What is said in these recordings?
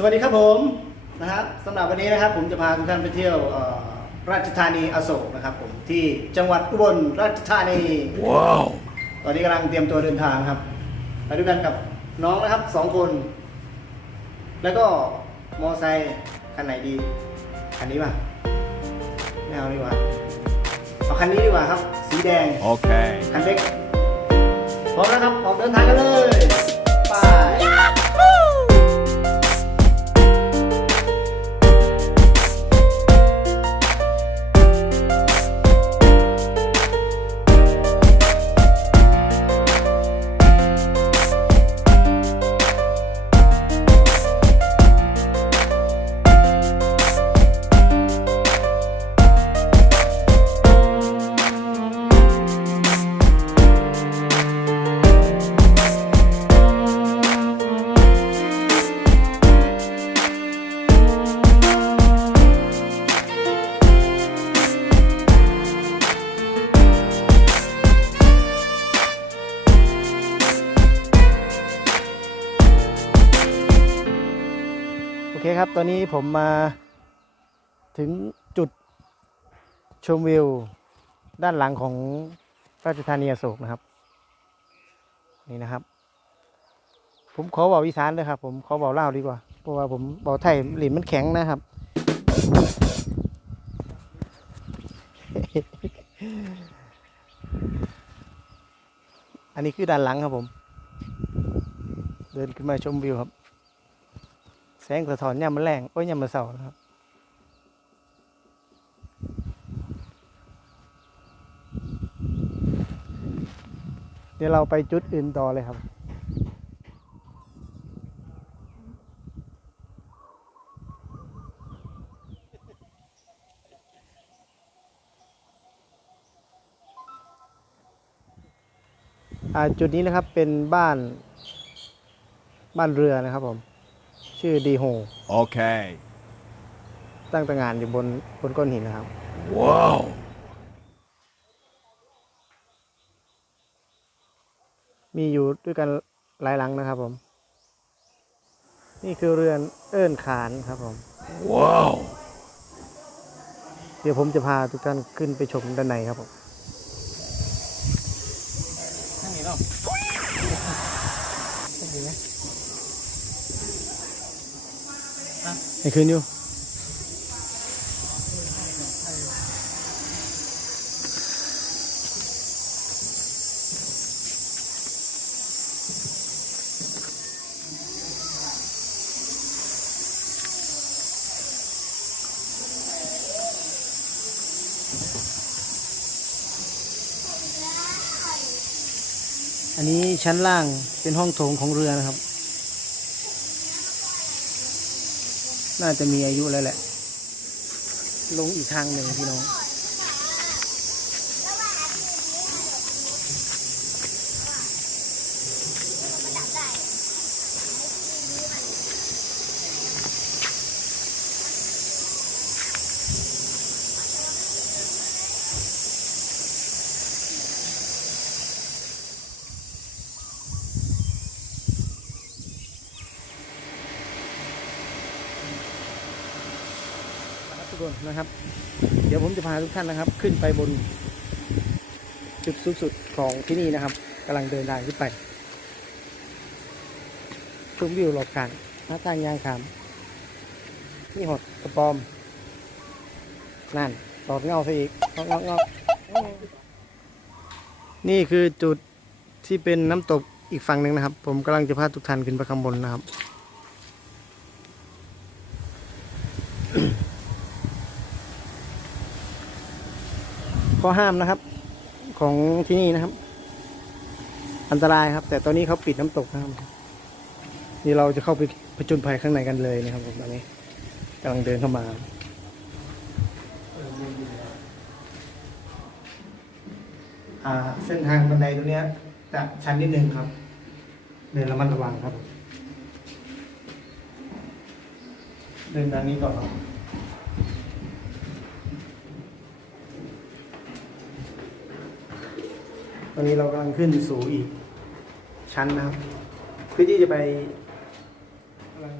สวัสดีครับผมนะครับสำหรับวันนี้นะครับผมจะพาทุกท่านไปเที่ยวเอ่อราชธานีอโศกนะครับผมที่จังหวัดอุบลราชธานีว้าวตอนนี้กำลังเตรียมตัวเดินทางครับไปด้วยกันกับน้องนะครับสองคน แล้วก็มอไซค์คันไหนดีคันนี้ป่ะไม่เอาดีกว่าเอาคันนี้ดีกว่าครับ สีแดงโอเคคันเล็กพร้อมแล้วครับออกเดินทางกันเลย คครับ ตอนนี้ผมมาถึงจุดชมวิว ด้านหลังของราชธานีอโศกนะครับ นี่นะครับ ผมขอบอกอีสานเลยครับ ผมขอบอกเล่าดีกว่า เพราะว่าผมบอกไทยหลินมันแข็งนะครับ อันนี้คือด้านหลังครับผม เดินขึ้นมาชมวิวครับ แสงสะท้อนยามมะแรงโอ้ยยามมะเสาร์นะครับเดี๋ยวเราไปจุดอื่นต่อเลยครับอ่าจุดนี้นะครับเป็นบ้านบ้านเรือนะครับผม ชื่อดีโฮ โอเค ตั้งตระหงานอยู่บนบนก้อนหินนะครับ ว้าว มีอยู่ด้วยกันหลายหลังนะครับผม นี่คือเรือนเอิ้นขานครับผม ว้าว เดี๋ยวผมจะพาทุกท่านขึ้นไปชมด้านในครับผม นั่งนี่เนาะ นั่งนี่ไหมไอ้นอยู่อันนี้ชั้นล่างเป็นห้องโถงของเรือนะครับ น่าจะมีอายุแล้วแหละลงอีกทางหนึ่งพี่น้อง ทุกคนนะครับ เดี๋ยวผมจะพาทุกท่านนะครับ ขึ้นไปบน จุดสูงสุดของที่นี่นะครับกำลังเดินทางขึ้นไปชมวิวรอบกลางหน้าทางยางขามนี่หดกระปอม นั่นตอดเงาซะอีกงอกงอกงอกนี่คือจุดที่เป็นน้ำตกอีกฝั่งหนึ่งนะครับ ผมกำลังจะพาทุกท่านขึ้นไปข้างบนนะครับ ข้อห้ามนะครับ ของที่นี่นะครับ อันตรายครับ แต่ตอนนี้เขาปิดน้ำตกนะครับนี่เราจะเข้าไปผจญภัยข้างในกันเลยนะครับผมตอนนี้กำลังเดินเข้ามาเส้นทางบันไดตรงนี้จะชันนิดนึงครับเดินระมัดระวังครับ เดินด้านนี้ก่อนครับ อนนี้เรากำลังขึ้นสู่อีกชั้นนะครับเพื่อที่จะไปำลัง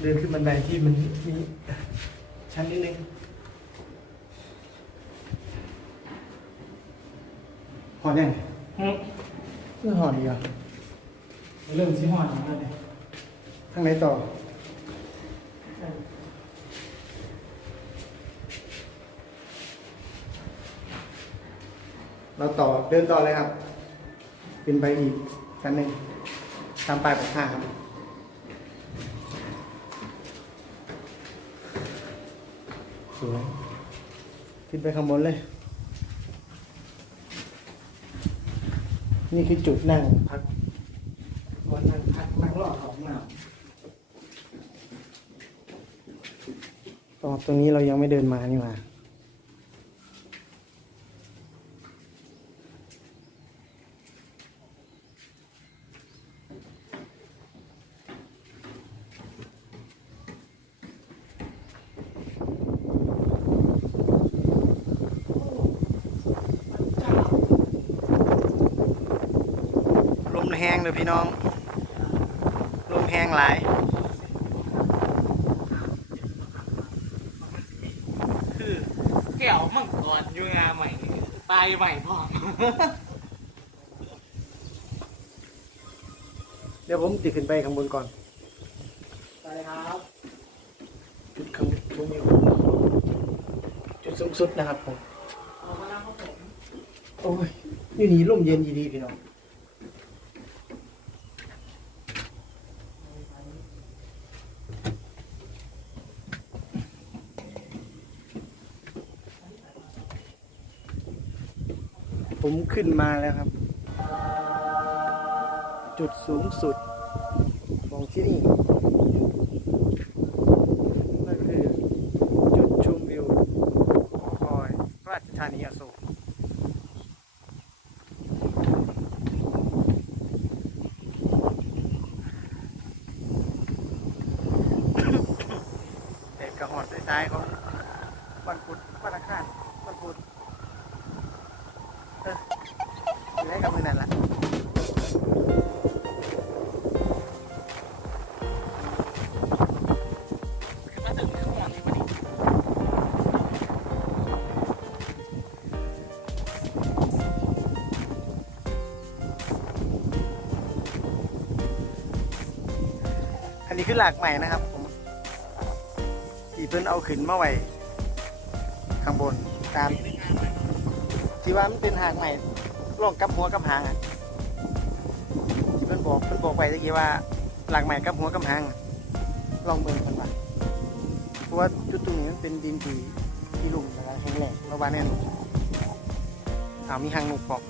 เดินขึ้นบันไดที่มันมีชั้นนิดนึงหอดยังเรื่องหอดอีกเหรอเริ่มชิมอนแล้วเนี่ยทางไหนต่อเราต่อเดินต่อเลยครับ เป็นไปอีกชั้นหนึ่งตามปลายปากทาครับสวยขึ้นไปข้างบนเลย นี่คือจุดนั่งพักวันนั่งพักนั่งรอดของเราตรงตรงนี้เรายังไม่เดินมานี่หว่า ห้งเลยพี่น้อง ลมแห้งหลายคือแก้วมังกรอยู่งาใหม่ตายใหม่พร้อมเดี๋ยวผมติดขึ้นไปข้างบนก่อน ไปครับจุดข้างชมวิวจุดสูงสุดนะครับผมเอามาแล้วครับผมโอ้ยอยู่นี่ร่มเย็นดีพี่น้อง ผมขึ้นมาแล้วครับ จุดสูงสุดของที่นี่นั่นคือ จุดชมวิวหอคอยราชธานีอโศกเด็กกระหอดซ้ายๆเขาวันพุธ นนี้คือหลากใหม่นะครับผมที่เพิ่นเอาขึ้นมาไว้ข้างบนตาม ที่ว่ามันเป็นหางใหม่ลองกับหัวกับหางที่เพิ่นบอกเพิ่นบอกไปตะกี้ว่าหลักใหม่กับหัวกับหางลองเบิ่งกันว่าเพราะว่าจุดตรงนี้มันเป็นดินที่ที่ลุ่มนะครับแห้งแล้งราว่าแน่นเอามีหางนกปอก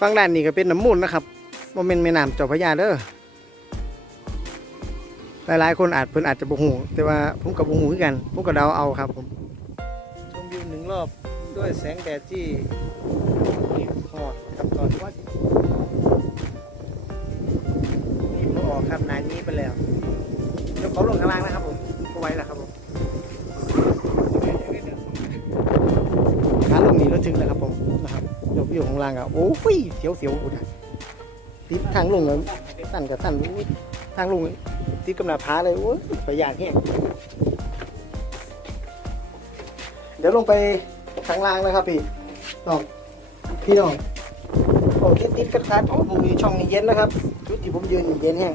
ฟังด้านนี้ก็เป็นน้ำมูลนะครับโมเมนต์แม่น้ำเจ้าพระยาเด้อหลายๆคนอาจเพิ่นอาจจะบ่ฮู้แต่ว่าผมกับบ่ฮู้คือกันผมก็เดาเอาครับผมชมวิวหนึ่งรอบด้วยแสงแดดที่ฮอดกับตอนว่านี่พอออกครับนายนี้ไปแล้วเดี๋ยวเขาลงข้างล่างนะครับผมก็ไว้แล้วครับผมขาลงนี้แล้วถึงแล้วครับผม อยู่ข้างล่างอะโอ้ยเสียวเสียวอุดติดทางลงเลยสั่นกับสั่นทางลงติดกำนาพาเลยโอ้ยไปยากแห้งเดี๋ยวลงไปข้างล่างนะครับพี่น้องพี่น้องโอ้ติดติดกันคัดโอ้ผมมีช่องนี้เย็นนะครับชุดที่ผมยืนอยู่เย็นแห้ง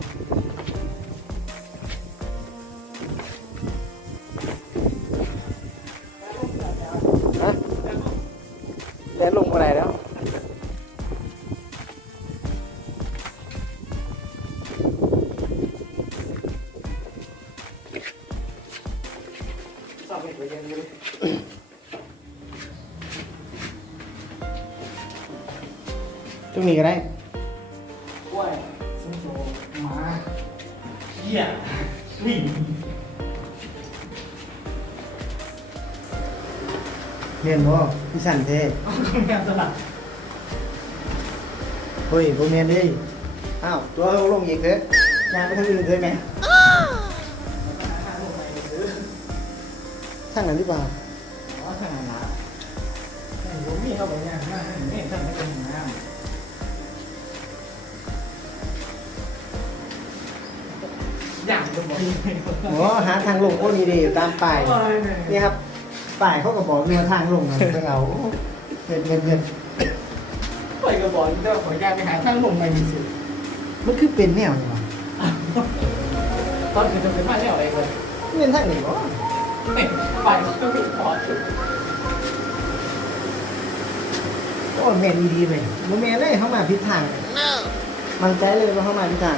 ตรงนี้ก็ได้กล้วยส้มโซหมาเหี้ยวิ่งเรียนบ่พี่สันเทเอาคำแม่สลับเฮ้ยผมเรียนดิอ้าวตัวเขาลงอีกเถอะงานไปทางอื่นเลยไหม ข้างไหนที่บ้านอ้อทางไหนนะผมมีเข้าไปเนี่ยมางนี่ยทางไหนเป็นน้ำอย่างจะบอกโอ้หาทางลงโคตรดีตามป่ายนี่ครับป่ายเขาก็บอกมีทางลงนะพวกเราเงินเงินเงินปก็บอกเจ้าขออนุญาตไปหาทางลงไปมีสิมันคือเป็นแนวหรอตอนคือจะเป็นมาแนวอะไรกันเป็นทางไหนวะ ไม่ไปก็ไม่พอโอ้แมนดีๆเลยมันแมนเลยเข้ามาผิดทางเลยมันใจเลยว่าเข้ามาผิดทาง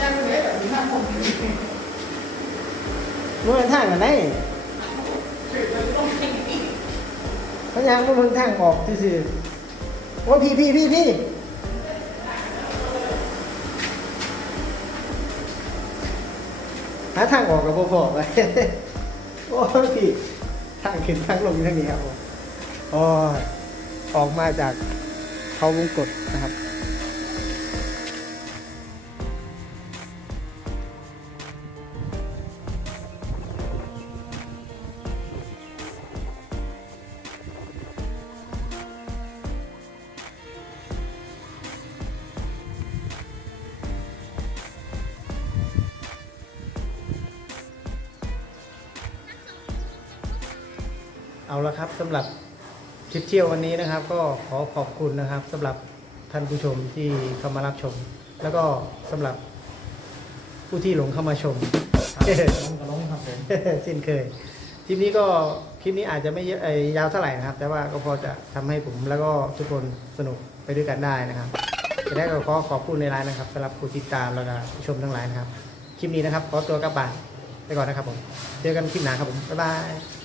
ยังไม่ได้แบบมีทางลงมันเป็นทางกันไหนพยายามมันเป็นทางออกซื่อๆโอ้พี่พี่พี่พี่ หาทางออกกับพ่อๆไปโอ้พี่ทางขึ้นทางลงทางนี้ครับผมอ๋อออกมาจากเขาวงกดนะครับ เอาละครับสำหรับทริปเที่ยววันนี้นะครับ ก็ขอขอบคุณนะครับสำหรับท่านผู้ชมที่เข้ามารับชม แล้วก็สำหรับผู้ที่หลงเข้ามาชมลงกับลงครับผมเช่นเคยคลิปนี้ก็คลิปนี้อาจจะไม่เยอะเอ่อยาวเท่าไหร่นะครับ แต่ว่าก็พอจะทำให้ผมแล้วก็ทุกคนสนุกไปด้วยกันได้นะครับจะได้ก็ขอขอบคุณในไลน์นะครับสำหรับผู้ติดตามแล้วก็ผู้ชมทั้งหลายนะครับ คลิปนี้นะครับขอตัวกลับบ้านไปก่อนนะครับผมเจอกันคลิปหน้าครับผมบ๊ายบาย